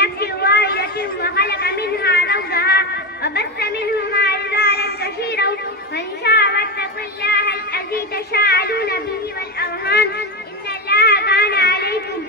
نفس واحدة وخلق منها زوجها وبث منهما رجالا كثيرا ونساء واتقوا الله الذي تساءلون به والأرحام إن الله كان عليكم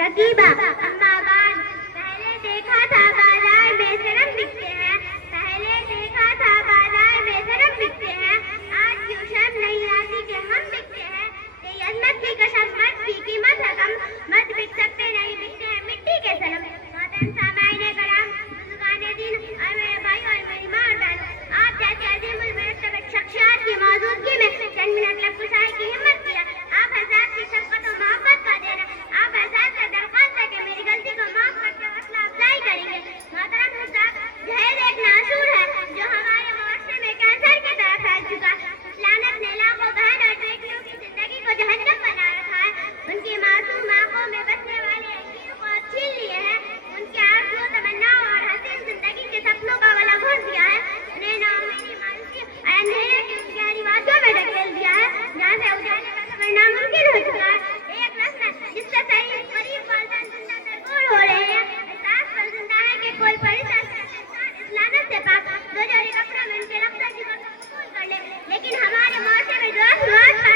رقیبا. اما بعد، پہلے دیکھا تھا بازار میں سرم بکتے ہیں، پہلے دیکھا تھا بازار میں سرم بکتے ہیں، آج کیوں شرم نہیں آتی کہ ہم بکتے ہیں. یہ عظمت کی قسم، مرد کی قیمت ہے کم، مرد بک سکتے نہیں، بکتے ہیں مٹی کے صنم. محترم سامعین کرام، بزرگان دین اور میرے بھائی اور میری ماں اور بہنوں، آپ جیسے عظیم المرتبہ شخصیات کی موجودگی میں چند منٹ لب گشائی کی ہمت کیا. آپ حضرات کی شفقت و محبت کا دین ہے. آپ حضرات سے درخواست ہے کہ میری غلطی کو معاف کرتے ہوئے حوصلہ افزائی کریں گے. محترم حضرات، جہیز ایک ناسور ہے جو ہمارے معاشرے میں کینسر کی طرح پھیل چکا ہے. اس لعنت نے لاکھوں بہن اور بیٹیوں کی زندگی کو جہنم بنا رکھا ہے. ان کی معصوم آنکھوں میں بسنے والے یقین کو چھین لیے ہیں. ان کے آرزو تمناؤں اور حسین زندگی کے سپنوں کا گلا گھونٹ دیا ہے. انہیں ناامیدی، مایوسی اور اندھیرے کی گہری وادیوں میں ڈھکیل دیا ہے جہاں سے اجالے کا سفر ناممکن ہو چکا ہے. ایک رسم ہے جس سے صحیح قریب والدین زندہ سرگور ہو رہے ہیں. احساس پر زندہ ہے کہ کوئی بڑی اس لعنت سے پاک دو جوڑے کپڑوں میں ان کے رخصت جگر کو قبول کر لے. لیکن ہمارے معاشرے میں جو اخلاق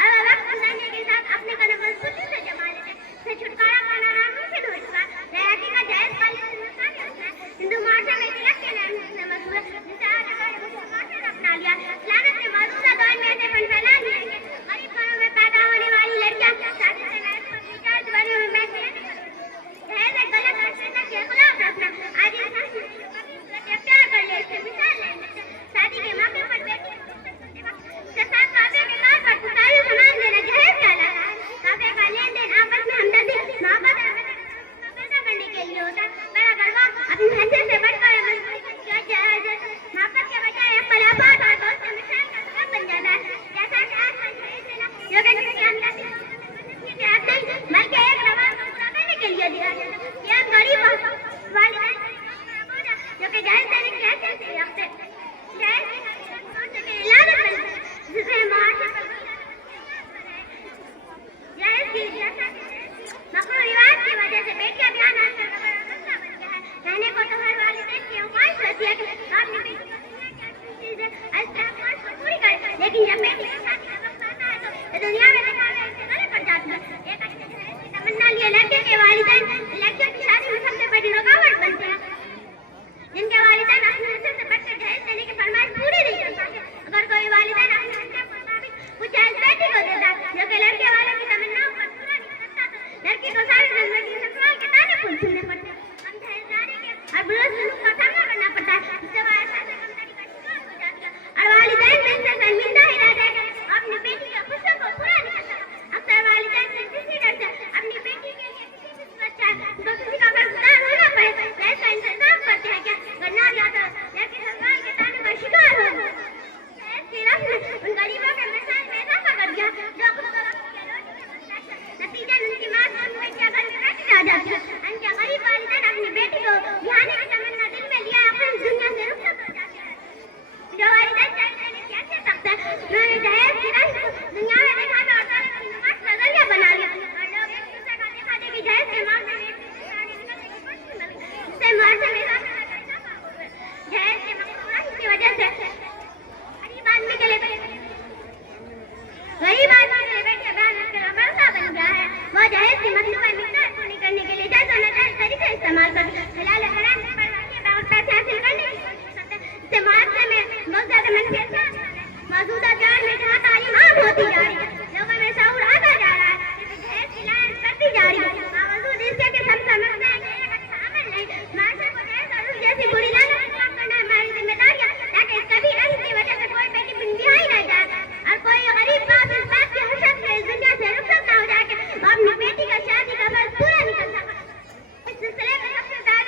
اور وقت گزرنے کے ساتھ اپنے قدم مضبوطی سے جما لیتے سے چھٹکارا پانا ناممکن ہو چکا ہے. حقیقت جائز پالیسی ہندوستان ہے. ہندو معاشرے میں تلک کے نام سے مشہور جسے آج ہمارے مسلم معاشرے نے اپنا لیا. لعنت نے موجودہ دور میں ایسے فن پھیلا دیے کہ غریب گھروں میں پیدا ہونے والی لڑکیاں شادی سے نئے ریچارج بنوں میں بیٹھے دہیز ایک غلط عقیدہ کے خلاف رکھنا. آج انسان اختیار کر لے. اس سے مثال لیں، شادی کے موقع پر بیٹی کے ساتھ کعبے کے طور پر پساری سامان دینا جہیز کہلاتا ہے. کعبے کا لین دین آپس میں ہمدردی، محبت اور پیدا کرنے کے لیے ہوتا ہے. پر اگر وہ اپنی حیثیت سے بڑھ کر محبت کے بجائے اختلافات اور دوست مثال کا سبب بن جاتا ہے، جیسا کہ آج کل جہیز دینا جو کہ کسی ہمدردی بلکہ ایک رواج کو پورا کرنے کے لیے دیا جاتا ہے. یہ ہم غریب والدین جو کہ جہیز دینے کی حیثیت سے رکھتے ہیں، جہیز کی لعنت بنتا ہے جسے معاشرے پر جہیز کی مقروض رواج کی وجہ سے بیٹیاں بیان آج کل کا بڑا مسئلہ بن گیا ہے. کہنے کو تو ہر والدین کی خواہش ہوتی ہے کہ اپنی بیٹی کو استحقاق کو پوری کرے، لیکن جب بیٹی کی شادی کا وقت آتا ہے تو دنیا میں دکھاوے سے غلط پڑ جاتی ہے. ایک اچھے جہیز کی تمنا لیے لڑکے کے والدین لڑکیوں کی شادی میں سب سے بڑی رکاوٹ بنتے ہیں. جن کے والدین اپنی حیثیت سے بڑھ کر جہیز دینے کی فرمائش پوری نہیں کر پاتے. اگر کوئی والدین اپنی حیثیت کے مطابق کچھ جہیز بیٹی کو دیتا ہے جو کہ لڑکے والوں کی تمناؤں پر پورا نہیں کرتا تو لڑکی کو ساری زندگی سسرال کے تانے پھول سننے پڑتے ہیں. ہم جہیزداری کے اور برے سلوک کا سامنا کرنا پڑتا ہے جس سے وہ احساس کمتری کا شکار ہو جاتی ہے اور والدین میں سے شرمندہ ہی رہ جائے گا. اپنی بیٹی کی خوشیوں کو پورا نہیں کر سکتا. اکثر والدین سے کسی ڈر سے اپنی بیٹی کے لیے کسی بھی بچہ کو کسی کا قرضدار ہونا پڑے جہیز کا انتظام کرتے ہیں. کیا کرنا جاتا ہے لیکن سرکار کے تانے کا شکار ہو گیا. جہیز کی رسم ان غریبوں کے مسائل میں اضافہ کر دیا جو خود وقت کے روٹی کے مسائل نتیجہ ان کی معصوم بیٹیاں گھر میں بیٹھی رہ جاتی ہے. ان کے غریب والدین اپنی بیٹی کو بہانے کی تمنا دل میں لیا اپنے اس دنیا سے رخصت ہو جاتے ہیں. جو والدین جہیز دینے کی حیثیت رکھتے ہیں انہوں نے جہیز کی رسم دنیا میں دکھانے اور طالب کی نماز کا ذریعہ بنا لیا اور لوگ ایک دوسرے کا دکھا دے کہ جہیز کے معاملے میں سے معاشرے میں جہیز کے مقصود کی وجہ سے غریب آدمی کے لیے بیٹھے بیان کرنا بڑا بن گیا ہے. وہ جہیز کی مطلوبہ مقدار پوری کرنے کے لیے جائز اور ناجائز طریقے استعمال کرتے ہیں. حلال حرام کی پرواہ کیے بغیر پیسے حاصل کرنے کی کوشش کرتے ہیں. اس سے معاشرے میں بہت زیادہ منفی اثرات ہیں. موجودہ دور میں جہاں تعلیم عام ہوتی جا رہی ہے، لوگوں میں شعور آتا جا رہا ہے، جہیز کی لعنت کرتی جا رہی ہے. باوجود اس کے سب سمجھتے ہیں کہ ایک اچھا عمل نہیں. معاشرے کو جہیز اور اس جیسی بری لعنت سے کام کرنا ہماری ذمہ داری ہے تاکہ اس کبھی رسم کی وجہ سے کوئی بیٹی بن بہائی نہ جائے اور کوئی غریب باپ اس بات کی حسرت سے اس دنیا سے رخصت نہ ہو جائے کہ وہ اپنی بیٹی کا شادی کا فرض پورا نہیں کر سکا. اس سلسلے میں سب سے زیادہ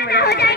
ہو جائے